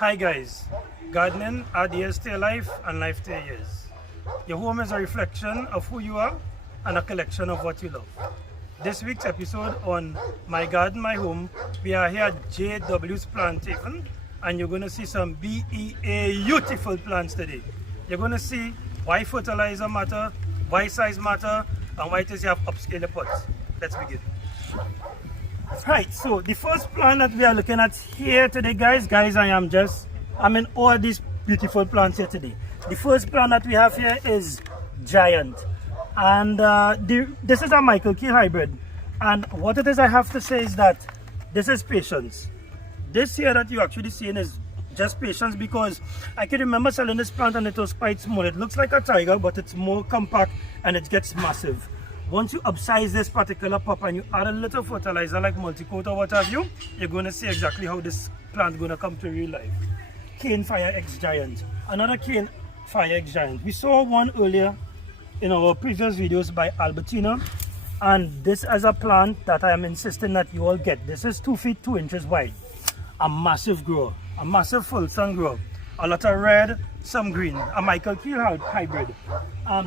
Hi guys, gardening ideas to your life and life to your years. Your home is a reflection of who you are and a collection of what you love. This week's episode on My Garden, My Home, we are here at JW's Plant Haven and you're going to see some beautiful plants today. You're going to see why fertilizer matter, why size matter, and why it is you have upscale pots. Let's begin. Right, so the first plant that we are looking at here today, guys, I'm in all these beautiful plants here today. The first plant that we have here is Giant, and this is a Michael Keel hybrid. And what it is I have to say is that this is patience. This here that you're actually seeing is just patience, because I can remember selling this plant and it was quite small. It looks like a tiger, but it's more compact and it gets massive. Once you upsize this particular pot and you add a little fertilizer like multi-coat or what have you, you're going to see exactly how this plant is going to come to real life. Cane Fire X Giant. Another Cane Fire X Giant. We saw one earlier in our previous videos by Albertina, and this is a plant that I am insisting that you all get. This is 2 feet 2 inches wide. A massive grower, a massive full sun grower. A lot of red, some green. A Michael Keel hybrid.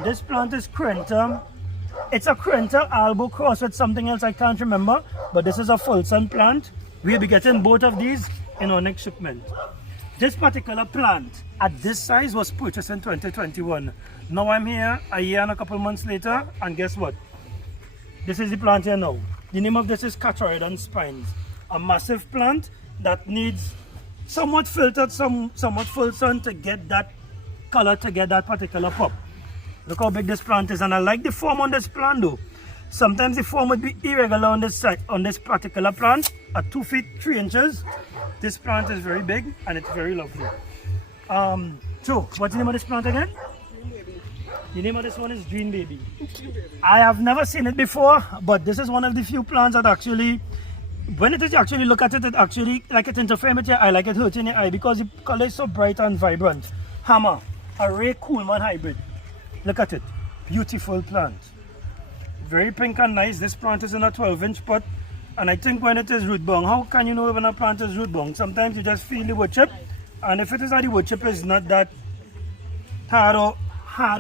This plant is Crenta. It's a Crenta Albo cross with something else I can't remember, but this is a full sun plant. We'll be getting both of these in our next shipment. This particular plant at this size was purchased in 2021. Now I'm here a year and a couple months later, and guess what? This is the plant here now. The name of this is Catoroidon spines. A massive plant that needs somewhat filtered, somewhat full sun to get that color, to get that particular pop. Look how big this plant is, and I like the form on this plant though. Sometimes the form would be irregular on this side, on this particular plant. At 2 feet 3 inches, this plant is very big and it's very lovely. So what's the name of this plant again? Dream Baby. The name of this one is Dream Baby. I have never seen it before, but this is one of the few plants that actually, when it is you actually look at it, it actually, like it interferes with your eye, like it hurts in your eye, because the color is so bright and vibrant. Hammer, a Ray Coolman hybrid. Look at it, beautiful plant. Very pink and nice. This plant is in a 12-inch pot, and I think when it is root bound, how can you know when a plant is root bound? Sometimes you just feel the wood chip, and if it is that the wood chip is not that hard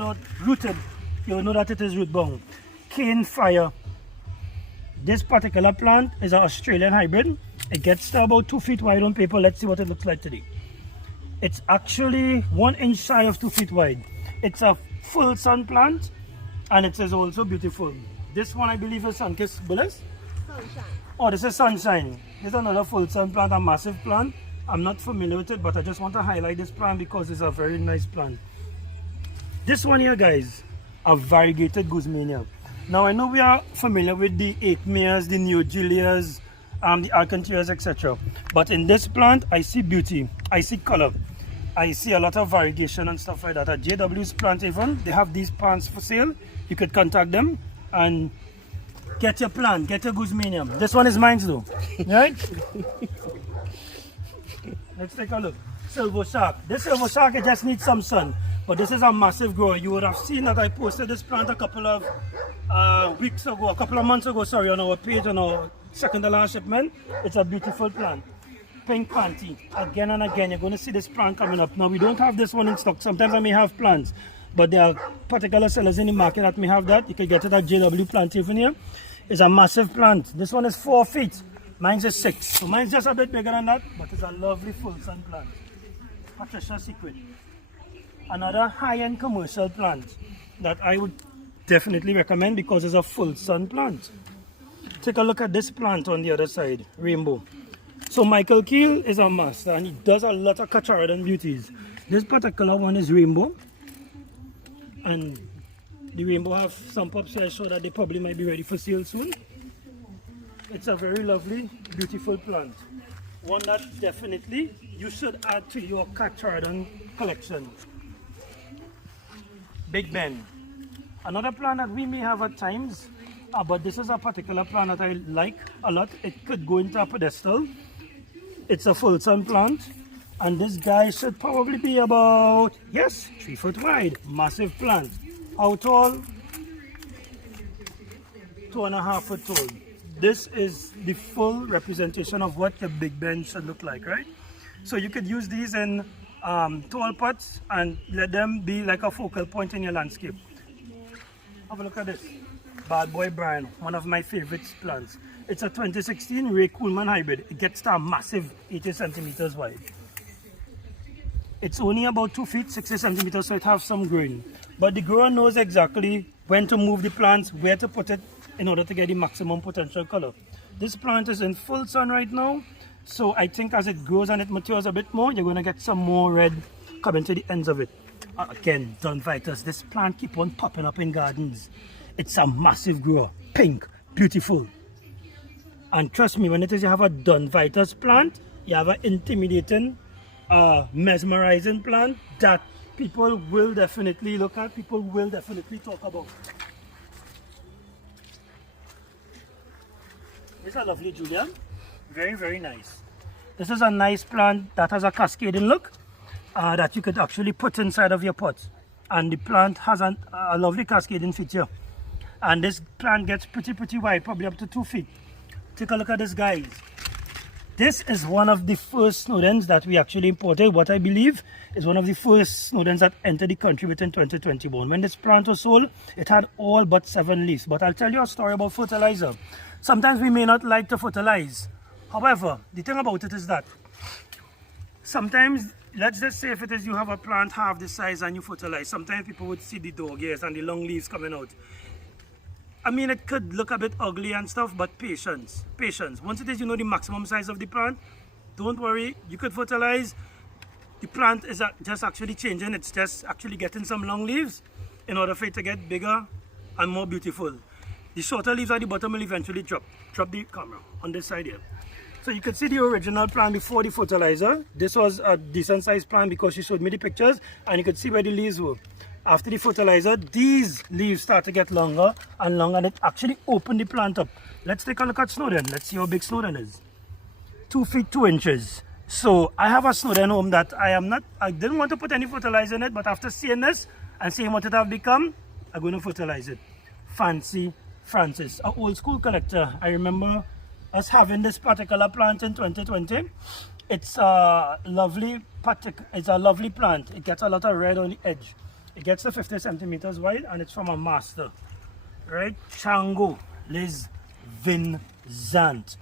or rooted, you will know that it is root bound. Cane Fire. This particular plant is an Australian hybrid. It gets to about 2 feet wide on paper. Let's see what it looks like today. It's actually 1 inch shy of 2 feet wide. It's a full sun plant, and it is also beautiful. This one I believe is Sunkist Bullis. Sunshine. Oh, this is Sunshine. This is another full sun plant, a massive plant. I'm not familiar with it, but I just want to highlight this plant because it's a very nice plant. This one here, guys, a variegated Guzmania. Now I know we are familiar with the Aikmeas, the Neogilias, the Alcantarias, etc. But in this plant, I see beauty, I see color. I see a lot of variegation and stuff like that. At JW's Plant Haven, they have these plants for sale. You could contact them and get your plant, get your Guzmania. This one is mine though, right? Let's take a look. Silver Shark. This Silver Shark, it just needs some sun. But this is a massive grower. You would have seen that I posted this plant a couple of months ago, sorry, on our page, on our second to last shipment. It's a beautiful plant. Pink Panty. Again and again, you're going to see this plant coming up. Now, we don't have this one in stock. Sometimes I may have plants, but there are particular sellers in the market that may have that. You can get it at JW Plant Haven here. It's a massive plant. This one is 4 feet. Mine's is 6. So mine's just a bit bigger than that, but it's a lovely full sun plant. Patricia Secret. Another high-end commercial plant that I would definitely recommend because it's a full sun plant. Take a look at this plant on the other side, Rainbow. So Michael Keel is a master, and he does a lot of Catoroidon beauties. This particular one is Rainbow, and the Rainbow have some pops here so that they probably might be ready for sale soon. It's a very lovely, beautiful plant. One that definitely you should add to your Catoroidon collection. Big Ben. Another plant that we may have at times, but this is a particular plant that I like a lot. It could go into a pedestal. It's a full sun plant, and this guy should probably be about, yes, 3 foot wide. Massive plant. How tall? 2.5 foot tall. This is the full representation of what the Big Ben should look like, right? So you could use these in tall pots and let them be like a focal point in your landscape. Have a look at this. Bad Boy Brian, one of my favorite plants. It's a 2016 Ray Coolman hybrid. It gets to a massive 80 centimeters wide. It's only about 2 feet, 60 centimeters, so it has some growing. But the grower knows exactly when to move the plants, where to put it in order to get the maximum potential color. This plant is in full sun right now, so I think as it grows and it matures a bit more, you're going to get some more red coming to the ends of it. Again, Dunvitus, this plant keep on popping up in gardens. It's a massive grower, pink, beautiful. And trust me, when it is you have a Dunvitus plant, you have an intimidating, mesmerizing plant that people will definitely look at, people will definitely talk about. This is a lovely Julian, very, very nice. This is a nice plant that has a cascading look that you could actually put inside of your pot. And the plant has a lovely cascading feature. And this plant gets pretty wide, probably up to 2 feet. Take a look at this, guys. This is one of the first Snowdens that we actually imported. What I believe is one of the first Snowdens that entered the country within 2021. When this plant was sold, it had all but 7 leaves. But I'll tell you a story about fertilizer. Sometimes we may not like to fertilize. However, the thing about it is that sometimes, let's just say if it is you have a plant half the size and you fertilize, sometimes people would see the dog ears and the long leaves coming out. I mean, it could look a bit ugly and stuff, but patience, patience. Once it is you know the maximum size of the plant, don't worry, you could fertilize. The plant is just actually changing, it's just actually getting some long leaves in order for it to get bigger and more beautiful. The shorter leaves at the bottom will eventually drop. Drop the camera on this side here. So you could see the original plant before the fertilizer. This was a decent sized plant because she showed me the pictures and you could see where the leaves were. After the fertilizer, these leaves start to get longer and longer and it actually opened the plant up. Let's take a look at Snowden. Let's see how big Snowden is. 2 feet 2 inches. So I have a Snowden home that I didn't want to put any fertilizer in it, but after seeing this and seeing what it have become, I'm going to fertilize it. Fancy Francis, an old school collector. I remember us having this particular plant in 2020. It's a lovely plant. It gets a lot of red on the edge. It gets to 50 centimeters wide and it's from a master, right? Chango Liz Vincent.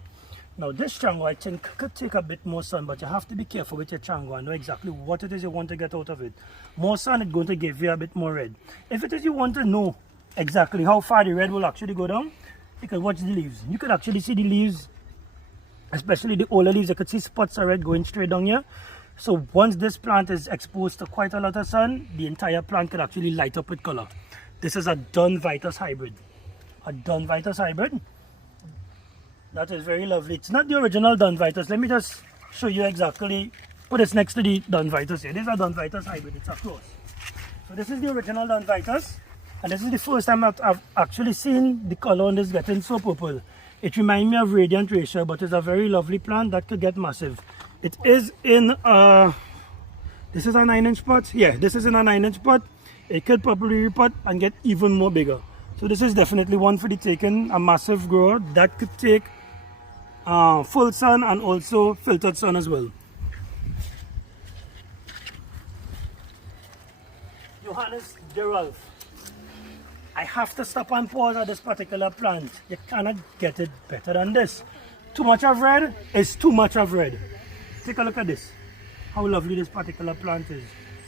Now this Chango I think could take a bit more sun, but you have to be careful with your Chango and know exactly what it is you want to get out of it. More sun is going to give you a bit more red. If it is you want to know exactly how far the red will actually go down, you can watch the leaves. You could actually see the leaves, especially the older leaves. You could see spots of red going straight down here. So once this plant is exposed to quite a lot of sun, the entire plant could actually light up with color. This is a Dunvitus hybrid. A Dunvitus hybrid. That is very lovely. It's not the original Dunvitus. Let me just show you exactly. Put this next to the Dunvitus here. This is a Dunvitus hybrid. It's a close. So this is the original Dunvitus. And this is the first time I've actually seen the color on this getting so purple. It reminds me of Radiant Ratio, but it's a very lovely plant that could get massive. It is in this is a 9-inch pot. Yeah, this is in a 9-inch pot. It could probably repot and get even more bigger. So this is definitely one for the taking. A massive grower that could take full sun and also filtered sun as well. Johannes de Rolf. I have to stop and pause at this particular plant. You cannot get it better than this. Too much of red is too much of red. Take a look at this. How lovely this particular plant is.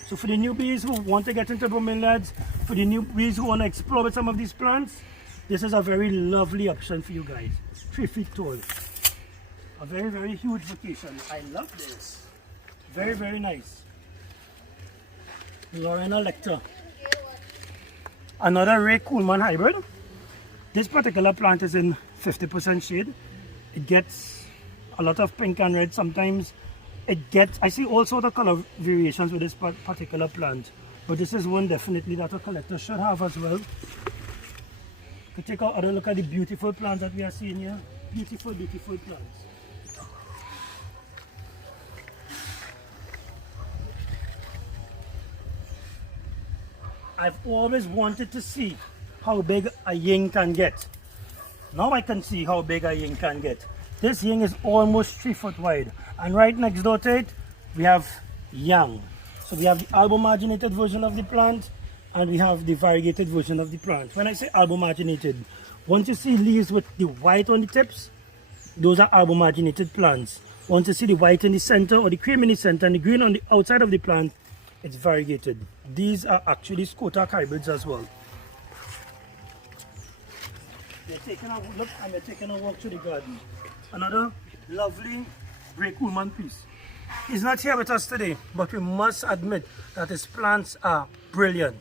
So for the newbies who want to get into bromeliads, for the newbies who want to explore with some of these plants, this is a very lovely option for you guys. 3 feet tall. A very, very huge vacation. I love this. Very, very nice. Lorena Lecter. Another Ray Coolman hybrid. This particular plant is in 50% shade. It gets a lot of pink and red. Sometimes it gets, I see all sorts of color variations with this particular plant. But this is one definitely that a collector should have as well. You can take another look at the beautiful plants that we are seeing here. Beautiful, beautiful plants. I've always wanted to see how big a yin can get. Now I can see how big a yin can get. This yin is almost 3 foot wide. And right next door to it, we have yang. So we have the albumarginated version of the plant and we have the variegated version of the plant. When I say albumarginated, once you see leaves with the white on the tips, those are albumarginated plants. Once you see the white in the center or the cream in the center and the green on the outside of the plant, it's variegated. These are actually Skotak hybrids as well. They're taking a look and they're taking a walk through the garden. Another lovely Grey Coolman piece. He's not here with us today, but we must admit that his plants are brilliant.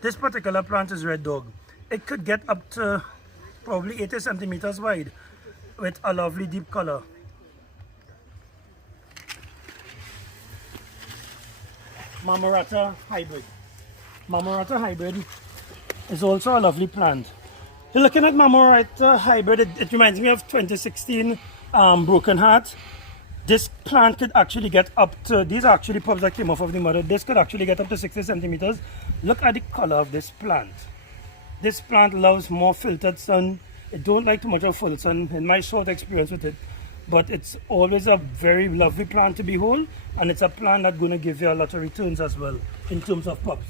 This particular plant is Red Dog. It could get up to probably 80 centimeters wide with a lovely deep color. Marmorata hybrid. Marmorata hybrid is also a lovely plant. You're looking at Marmorata hybrid, it reminds me of 2016 Broken Heart. This plant could actually get up to, these are actually pups that came off of the mother. This could actually get up to 60 centimeters. Look at the color of this plant. This plant loves more filtered sun. It don't like too much of full sun in my short experience with it. But it's always a very lovely plant to behold, and it's a plant that's going to give you a lot of returns as well in terms of pups.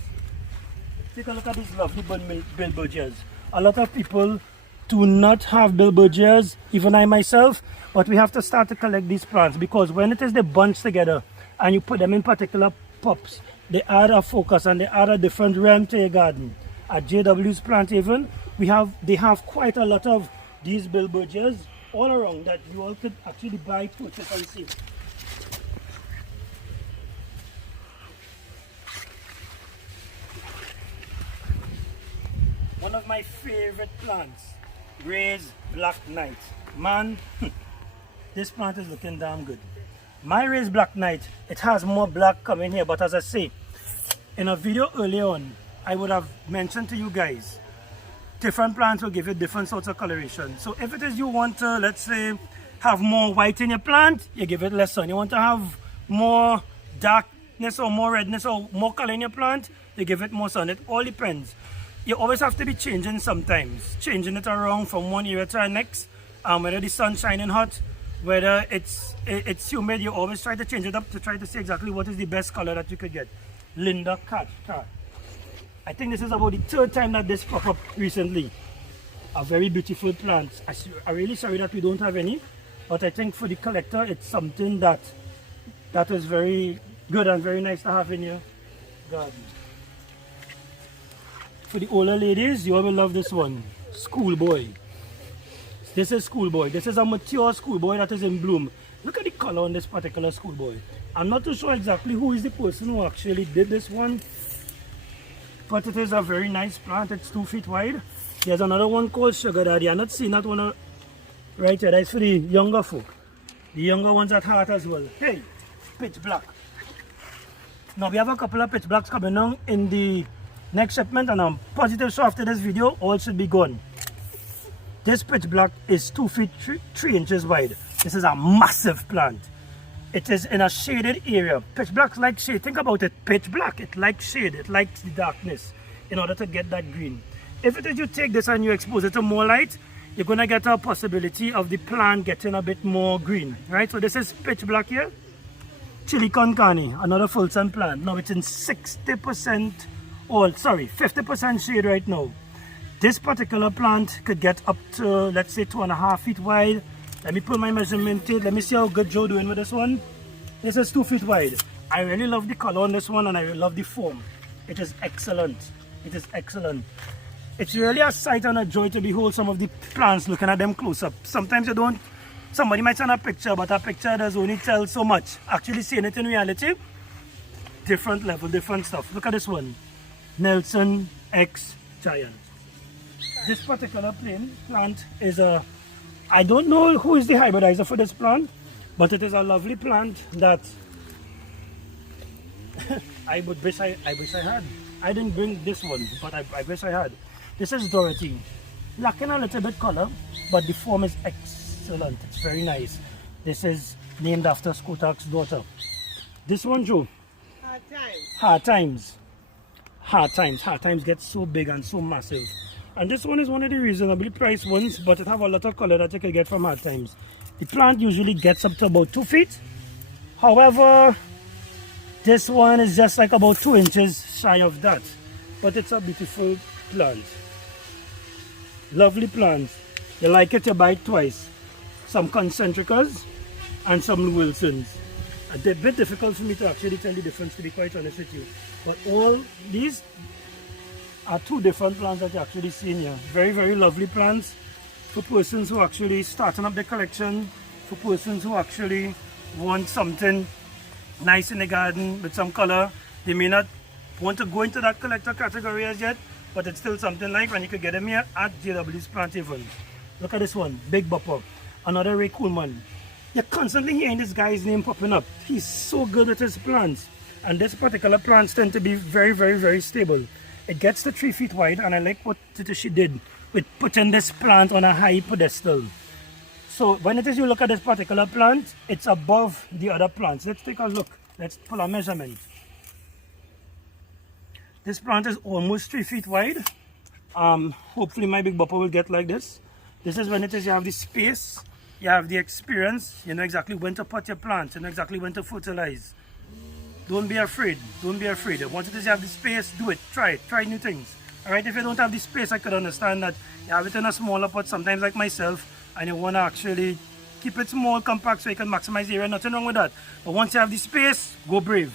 Take a look at these lovely bilbergias. A lot of people do not have bilbergias, even I myself, but we have to start to collect these plants because when it is they bunch together and you put them in particular pups, they add a focus and they add a different realm to your garden. At JW's plant even, they have quite a lot of these bilbergias all around that you all could actually buy, purchase and see. One of my favorite plants, Ray's Black Knight. Man, this plant is looking damn good. My Ray's Black Knight, it has more black coming here, but as I say, in a video earlier on, I would have mentioned to you guys, different plants will give you different sorts of coloration. So if it is you want to, let's say, have more white in your plant, you give it less sun. You want to have more darkness or more redness or more color in your plant, you give it more sun. It all depends. You always have to be changing sometimes, changing it around from one area to the next. Whether the sun's shining hot, whether it's humid, you always try to change it up to try to see exactly what is the best color that you could get. Linda Cat. I think this is about the third time that this popped up recently. A very beautiful plant. I'm really sorry that we don't have any, but I think for the collector, it's something that is very good and very nice to have in your garden. For the older ladies, you all will love this one. Schoolboy. This is Schoolboy. This is a mature Schoolboy that is in bloom. Look at the color on this particular Schoolboy. I'm not too sure exactly who is the person who actually did this one, but it is a very nice plant. It's 2 feet wide. There's another one called Sugar Daddy. I'm not seeing that one right here. That's for the younger folk. The younger ones at heart as well. Hey, pitch black. Now we have a couple of pitch blacks coming on in the next shipment, and I'm positive so after this video all should be gone. This pitch black is 2 feet 3 inches wide. This is a massive plant. It is in a shaded area. Pitch blacks like shade. Think about it. Pitch black, it likes shade, it likes the darkness in order to get that green. If it is you take this and you expose it to more light, you're going to get a possibility of the plant getting a bit more green, right? So this is pitch black here. Chili con carne, another full sun plant. Now it's in 50% shade right now. This particular plant could get up to, let's say, 2.5 feet wide. Let me put my measurement tape. Let me see how good Joe doing with this one. This is 2 feet wide. I really love the color on this one and I really love the form. It is excellent. It is excellent. It's really a sight and a joy to behold some of the plants, looking at them close up. Sometimes you don't, somebody might send a picture, but a picture does only tell so much. Actually seeing it in reality, different level, different stuff. Look at this one. Nelson X Giant. This particular plant is a, I don't know who is the hybridizer for this plant, but it is a lovely plant that I wish I had. I didn't bring this one, but I wish I had. This is Dorothy. Lacking a little bit color, but the form is excellent. It's very nice. This is named after Skotak's daughter. This one, Joe. Hard times. Hard times. Hard times. Hard times get so big and so massive. And this one is one of the reasonably priced ones, but it have a lot of color that you can get from Hard Times. The plant usually gets up to about 2 feet. However, This one is just like about 2 inches shy of that, but it's a beautiful plant. Lovely plants. You like it, you buy it twice. Some concentricas and some Wilsons. A bit difficult for me to actually tell the difference, to be quite honest with you. But all these are 2 different plants that you actually see in here. Very, very lovely plants for persons who actually starting up their collection, for persons who actually want something nice in the garden with some color. They may not want to go into that collector category as yet, but it's still something like when you could get them here at JW's Plant Haven. Look at this one, Big Bopper, another Ray Coolman. You're constantly hearing this guy's name popping up. He's so good at his plants. And this particular plants tend to be very, very, very stable. It gets to 3 feet wide, and I like what she did with putting this plant on a high pedestal. So when it is you look at this particular plant, it's above the other plants. Let's take a look. Let's pull a measurement. This plant is almost 3 feet wide. Hopefully my Big Bopper will get like this. This is when it is you have the space, you have the experience, you know exactly when to put your plants, you know exactly when to fertilize. Don't be afraid. Don't be afraid. Once it is you have the space, do it. Try it. Try new things. Alright, if you don't have the space, I could understand that you have it in a smaller pot, sometimes like myself, and you want to actually keep it small, compact, so you can maximize the area. Nothing wrong with that. But once you have the space, go brave.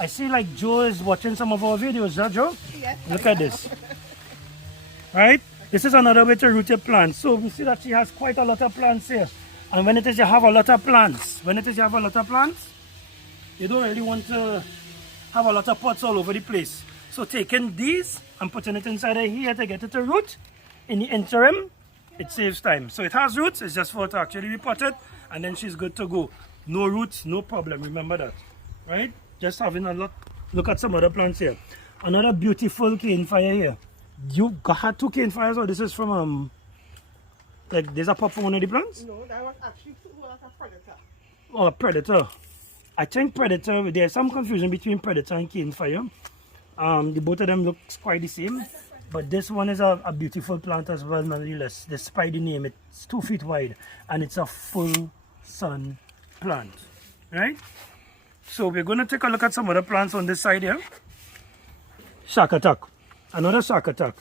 I see like Joe is watching some of our videos, huh, Joe? Yes. Look at this. Right? This is another way to root your plants. So we see that she has quite a lot of plants here. And when it is you have a lot of plants, you don't really want to have a lot of pots all over the place. So taking these and putting it inside of here to get it to root, in the interim, it saves time. So it has roots, it's just for it to actually repot it, and then she's good to go. No roots, no problem, remember that. Right? Just having a look at some other plants here. Another beautiful cane fire here. You had 2 cane fires, or this is from like there's a pop for one of the plants? No, that was actually a predator. Oh, a predator. I think predator, there's some confusion between predator and cane fire. The both of them looks quite the same. But this one is a beautiful plant as well, nonetheless. Despite the name, it's 2 feet wide and it's a full sun plant. Right? So we're going to take a look at some other plants on this side here. Shark attack. Another shark attack.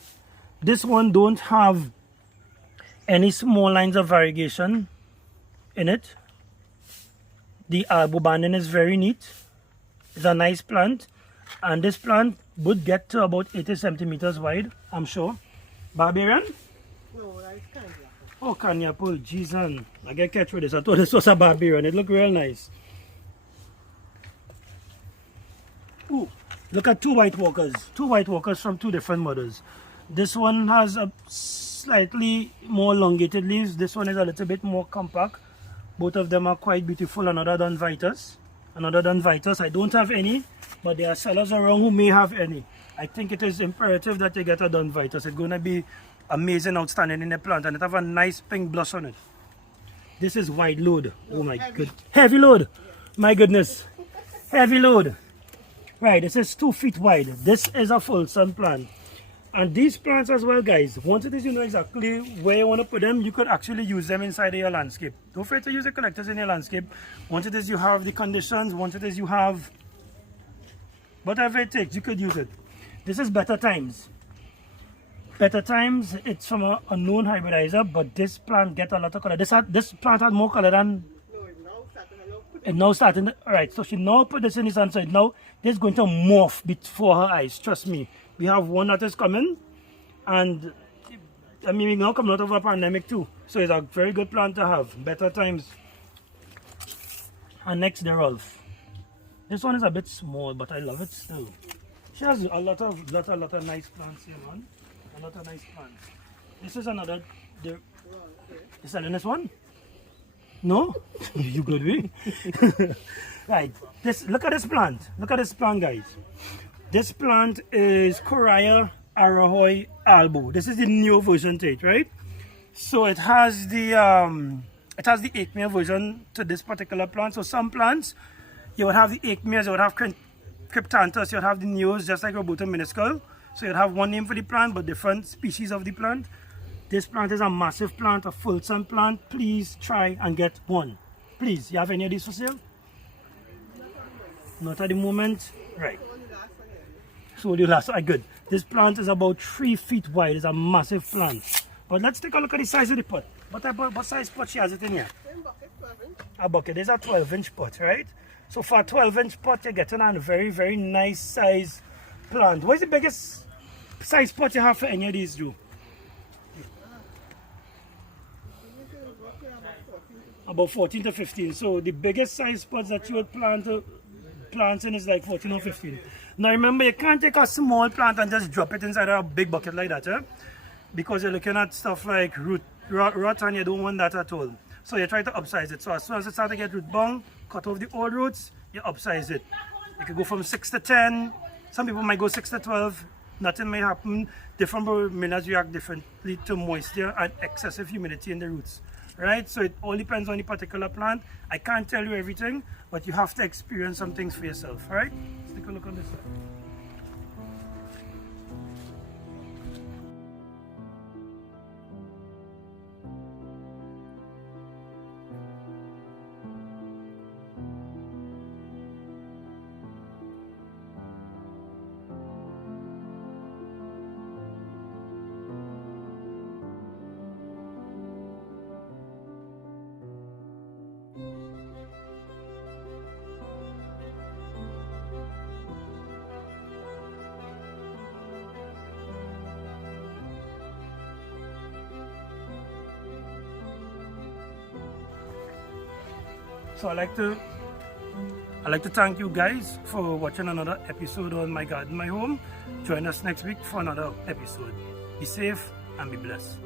This one don't have any small lines of variegation in it. The arbor banding is very neat. It's a nice plant. And this plant would get to about 80 centimeters wide, I'm sure. Barbarian? No, that is Kanya. Oh, Kanya apple. Jeez, I get catch with this. I thought this was a barbarian. It looked real nice. Ooh, look at 2 white walkers. 2 white walkers from 2 different mothers. This one has a slightly more elongated leaves. This one is a little bit more compact. Both of them are quite beautiful. Another Don Vitus. I don't have any, but there are sellers around who may have any. I think it is imperative that you get a Don Vitus. It's going to be amazing, outstanding in the plant, and it have a nice pink blush on it. This is wide load. Oh my god. Heavy load. My goodness. Heavy load. Right, this is 2 feet wide. This is a full sun plant. And these plants as well, guys, once it is you know exactly where you want to put them, you could actually use them inside of your landscape. Don't forget to use the collectors in your landscape. Once it is you have the conditions, once it is you have whatever it takes, you could use it. This is Better Times. Better Times, it's from a unknown hybridizer, but this plant get a lot of color. This plant had more color than... No, it's now starting to look. It's now starting... Alright, so she now put this in the sun side. Now, this is going to morph before her eyes, trust me. We have one that is coming, and I mean, we're now coming out of a pandemic too. So it's a very good plant to have. Better Times. And next, the Rolf. This one is a bit small, but I love it still. She has a lot of nice plants here, man. A lot of nice plants. This is another. You selling this one? No? You good, we? Right. Look at this plant. Look at this plant, guys. This plant is Coria Arahoy Albo. This is the new version to it, right? So it has the Acmea version to this particular plant. So some plants, you would have the Acmeas, you would have Cryptanthus, you would have the neos, just like Robusta minuscule. So you'd have one name for the plant, but different species of the plant. This plant is a massive plant, a full sun plant. Please try and get one. Please, you have any of these for sale? Not at the moment. Right. Only last one here. So the last, good. This plant is about 3 feet wide. It's a massive plant. But let's take a look at the size of the pot. What size pot she has it in here? Same bucket, 12 inch. A bucket. There's a 12-inch pot, right? So for a 12-inch pot, you're getting a very, very nice size plant. What is the biggest size pot you have for any of these, Drew? This is roughly about 14 to About 14 to 15. So the biggest size pots that you would plant in is like 14 or 15. Now remember, you can't take a small plant and just drop it inside a big bucket like that, because you're looking at stuff like rot, and you don't want that at all. So you try to upsize it. So as soon as it starts to get root bound, cut off the old roots, you upsize it. You can go from 6 to 10. Some people might go 6 to 12. Nothing may happen. Different bromeliads react differently to moisture and excessive humidity in the roots. Right? So it all depends on the particular plant. I can't tell you everything, but you have to experience some things for yourself. Right? Let's take a look on this side. So I'd like to thank you guys for watching another episode on My Garden, My Home. Join us next week for another episode. Be safe and be blessed.